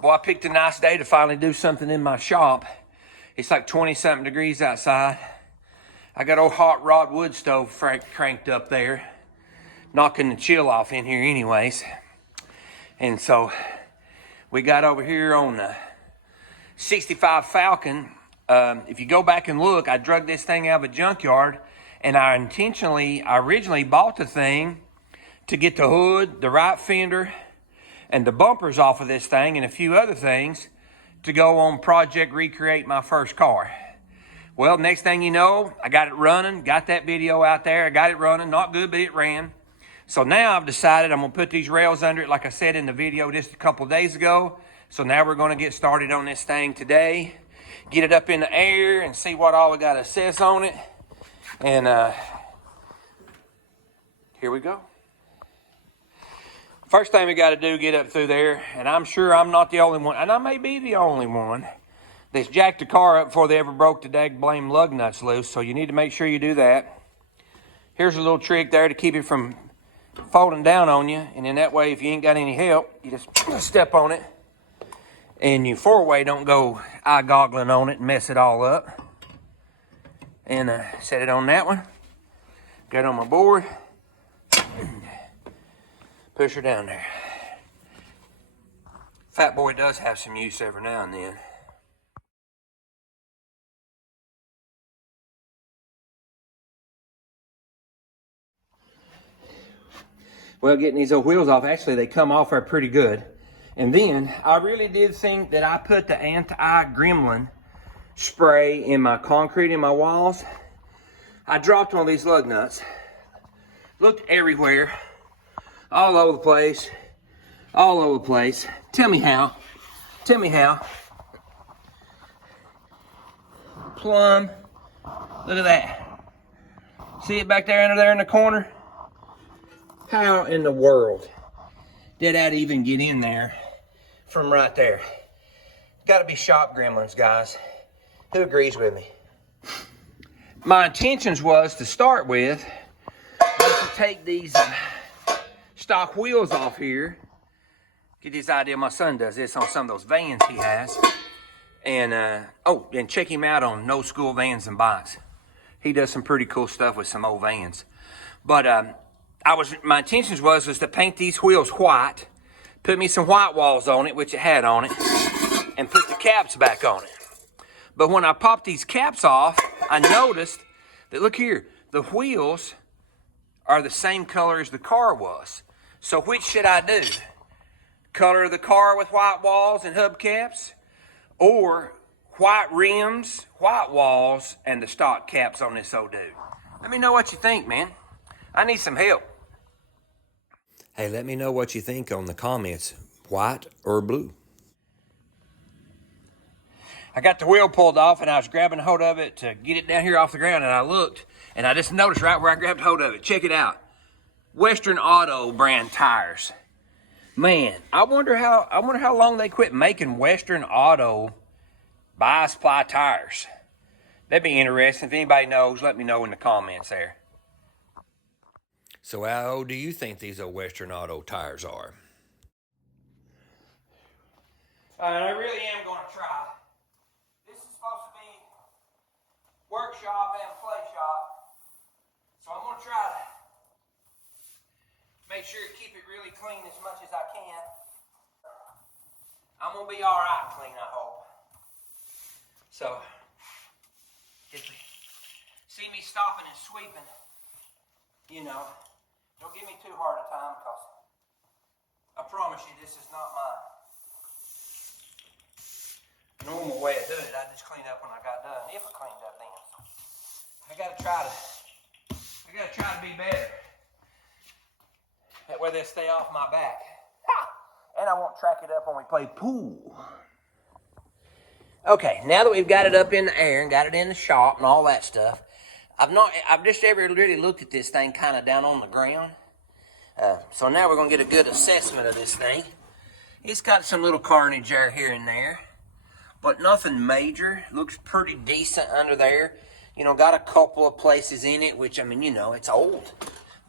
Boy, I picked a nice day to finally do something in my shop. It's like 20-something degrees outside. I got old hot rod wood stove cranked up there, knocking the chill off in here anyways. And so we got over here on the 65 Falcon. If you go back and look, I drug this thing out of a junkyard, and I originally bought the thing to get the hood, the right fender, and the bumpers off of this thing, and a few other things to go on Project Recreate my first car. Well, next thing you know, I got it running, got that video out there, I got it running, not good, but it ran. So now I've decided I'm gonna put these rails under it, like I said in the video just a couple of days ago. So now we're gonna get started on this thing today, get it up in the air and see what all we got to assess on it. And here we go. First thing we got to do, get up through there, and I'm sure I'm not the only one, and I may be the only one that's jacked the car up before they ever broke the dag blame lug nuts loose, so you need to make sure you do that. Here's a little trick there to keep it from folding down on you, and then that way if you ain't got any help, you just step on it, and your four-way don't go eye-goggling on it and mess it all up. And set it on that one, got it on my board, push her down there. Fat boy does have some use every now and then. Well, getting these old wheels off, actually they come off there pretty good. And then I really did think that I put the anti-gremlin spray in my concrete in my walls. I dropped one of these lug nuts, looked everywhere, all over the place, all over the place. Tell me how. Plumb. Look at that. See it back there under there in the corner? How in the world did that even get in there from right there? Gotta be shop gremlins, guys. Who agrees with me? My intentions was to start with to take these stock wheels off here. Get this idea, my son does this on some of those vans he has. And and check him out on No School Vans and Bikes. He does some pretty cool stuff with some old vans. But my intentions was to paint these wheels white, put me some white walls on it, which it had on it, and put the caps back on it. But when I popped these caps off, I noticed that, look here, the wheels are the same color as the car was. So which should I do? Color of the car with white walls and hubcaps, or white rims, white walls, and the stock caps on this old dude? Let me know what you think, man. I need some help. Hey, let me know what you think on the comments, white or blue. I got the wheel pulled off, and I was grabbing hold of it to get it down here off the ground, and I looked, and I just noticed right where I grabbed hold of it. Check it out. Western Auto brand tires. Man, I wonder how long they quit making Western Auto bi-ply tires. That'd be interesting. If anybody knows, let me know in the comments there. So how old do you think these old Western Auto tires are? I really am going to try. This is supposed to be workshop and play shop. So I'm going to try to make sure to keep it really clean as much as I can. I'm going to be all right clean, I hope. So, if you see me stopping and sweeping, you know, don't give me too hard a time, because I promise you this is not my normal way of doing it. I just clean up when I got done, if I cleaned up then. I gotta try to be better. That way they'll stay off my back. And I won't track it up when we play pool. Okay, now that we've got it up in the air and got it in the shop and all that stuff, I've just ever really looked at this thing kind of down on the ground. So now we're going to get a good assessment of this thing. It's got some little carnage there here and there, but nothing major. Looks pretty decent under there. You know, got a couple of places in it, which, I mean, you know, it's old.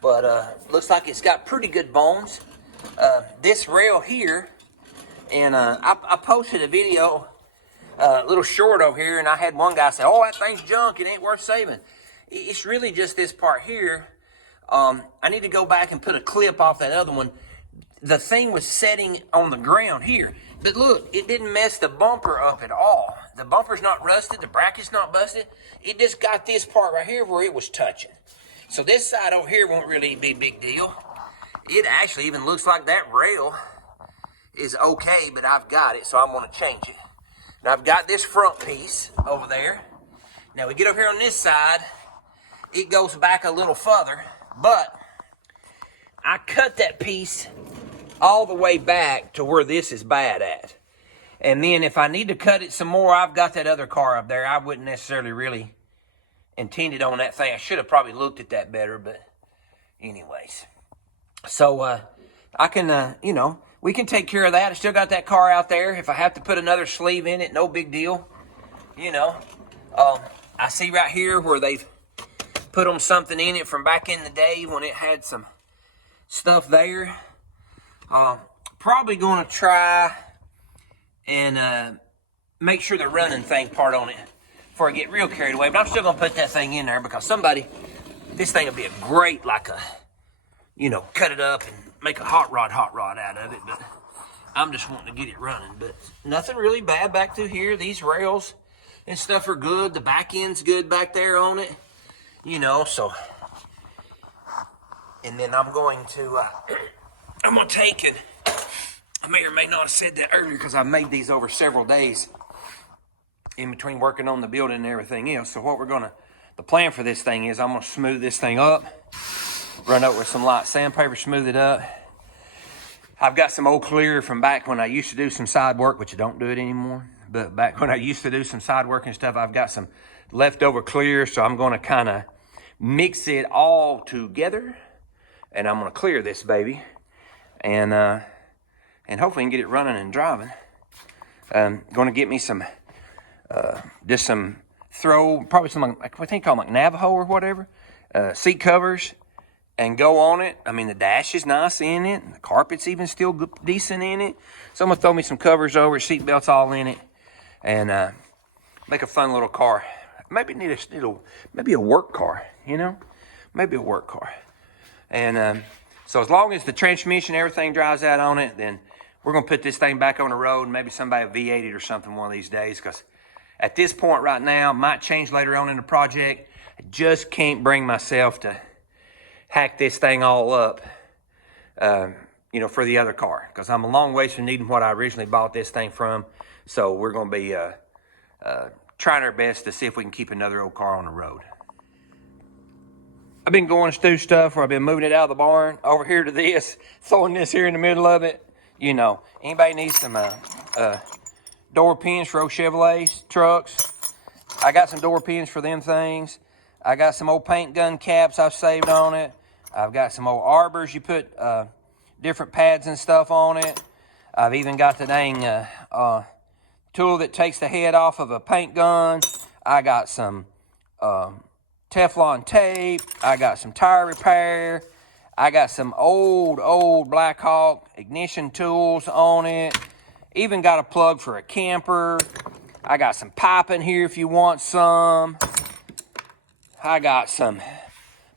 But looks like it's got pretty good bones. This rail here And I posted a video, a little short over here, and I had one guy say, oh, that thing's junk, it ain't worth saving. It's really just this part here. I need to go back and put a clip off that other one. The thing was setting on the ground here. But look, it didn't mess the bumper up at all. The bumper's not rusted, the bracket's not busted. It just got this part right here where it was touching. So this side over here won't really be a big deal. It actually even looks like that rail is okay, but I've got it, so I'm gonna change it. Now I've got this front piece over there. Now we get over here on this side, it goes back a little further, but I cut that piece all the way back to where this is bad at. And then if I need to cut it some more, I've got that other car up there. I wouldn't necessarily really intend it on that thing. I should have probably looked at that better, but anyways. So I can, you know, we can take care of that. I still got that car out there. If I have to put another sleeve in it, no big deal. You know, I see right here where they've put on something in it from back in the day when it had some stuff there. Probably going to try and make sure the running thing part on it before I get real carried away. But I'm still going to put that thing in there because this thing will be a great, like a, you know, cut it up and make a hot rod out of it. But I'm just wanting to get it running. But nothing really bad back through here. These rails and stuff are good. The back end's good back there on it. You know, so. And then I'm going to take and I may or may not have said that earlier because I made these over several days in between working on the building and everything else. So the plan for this thing is I'm going to smooth this thing up, run up with some light sandpaper, smooth it up. I've got some old clear from back when I used to do some side work, which I don't do it anymore. But back when I used to do some side work and stuff, I've got some leftover clear. So I'm going to kind of mix it all together. And I'm going to clear this baby. And hopefully I can get it running and driving. Going to get me some, just some probably some, I think called like Navajo or whatever, seat covers, and go on it. I mean, the dash is nice in it. The carpet's even still decent in it. So I'm going to throw me some covers over it, seat belts all in it, and make a fun little car. Maybe maybe a work car, you know? Maybe a work car. And so as long as the transmission, everything drives out on it, then we're going to put this thing back on the road, and maybe somebody will V8 it or something one of these days, because at this point right now, might change later on in the project. I just can't bring myself to hack this thing all up, you know, for the other car, because I'm a long ways from needing what I originally bought this thing from. So we're going to be trying our best to see if we can keep another old car on the road. I've been going through stuff where I've been moving it out of the barn over here to this, throwing this here in the middle of it. You know, anybody needs some door pins for old Chevrolet trucks? I got some door pins for them things. I got some old paint gun caps I've saved on it. I've got some old arbors. You put different pads and stuff on it. I've even got the dang tool that takes the head off of a paint gun. I got some Teflon tape. I got some tire repair. I got some old Blackhawk ignition tools on it. Even got a plug for a camper. I got some piping here if you want some. I got some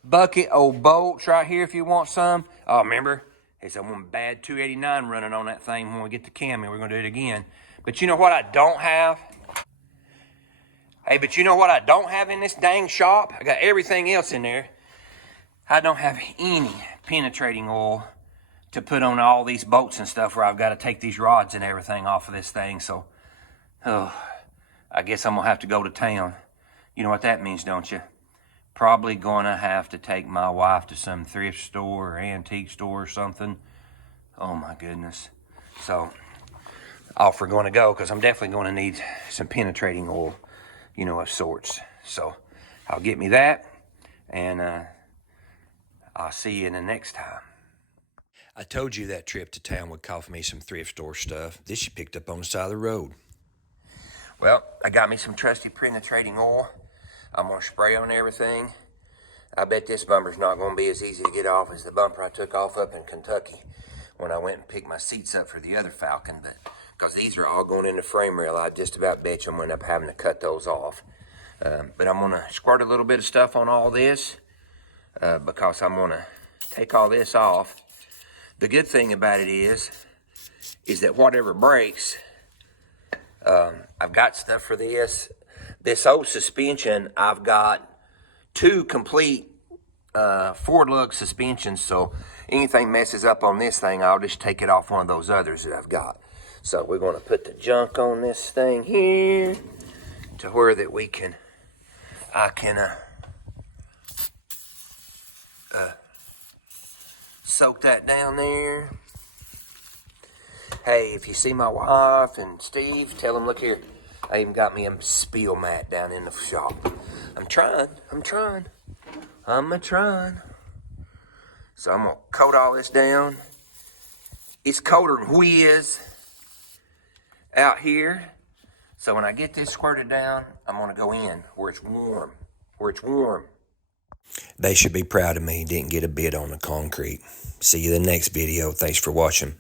bucket old bolts right here if you want some. Oh, remember, there's that one bad 289 running on that thing when we get the Camry. We're going to do it again. But you know what I don't have? Hey, but you know what I don't have in this dang shop? I got everything else in there. I don't have any penetrating oil to put on all these bolts and stuff where I've got to take these rods and everything off of this thing. So, I guess I'm going to have to go to town. You know what that means, don't you? Probably going to have to take my wife to some thrift store or antique store or something. Oh, my goodness. So, off we're going to go because I'm definitely going to need some penetrating oil, you know, of sorts. So, I'll get me that, and I'll see you in the next time. I told you that trip to town would cost me some thrift store stuff. This you picked up on the side of the road. Well, I got me some trusty penetrating oil. I'm going to spray on everything. I bet this bumper's not going to be as easy to get off as the bumper I took off up in Kentucky when I went and picked my seats up for the other Falcon, but because these are all going in the frame rail, I just about bet you I'm going to end up having to cut those off. But I'm going to squirt a little bit of stuff on all this because I'm going to take all this off. The good thing about it is that whatever breaks, I've got stuff for this. This old suspension, I've got 2 complete forward lug suspensions, so anything messes up on this thing, I'll just take it off one of those others that I've got. So we're going to put the junk on this thing here to where that I can soak that down there. Hey, if you see my wife and Steve, tell them, look here, I even got me a spill mat down in the shop. I'm trying. So I'm going to coat all this down. It's colder than whiz out here. So when I get this squirted down, I'm going to go in where it's warm. They should be proud of me. Didn't get a bit on the concrete. See you in the next video. Thanks for watching.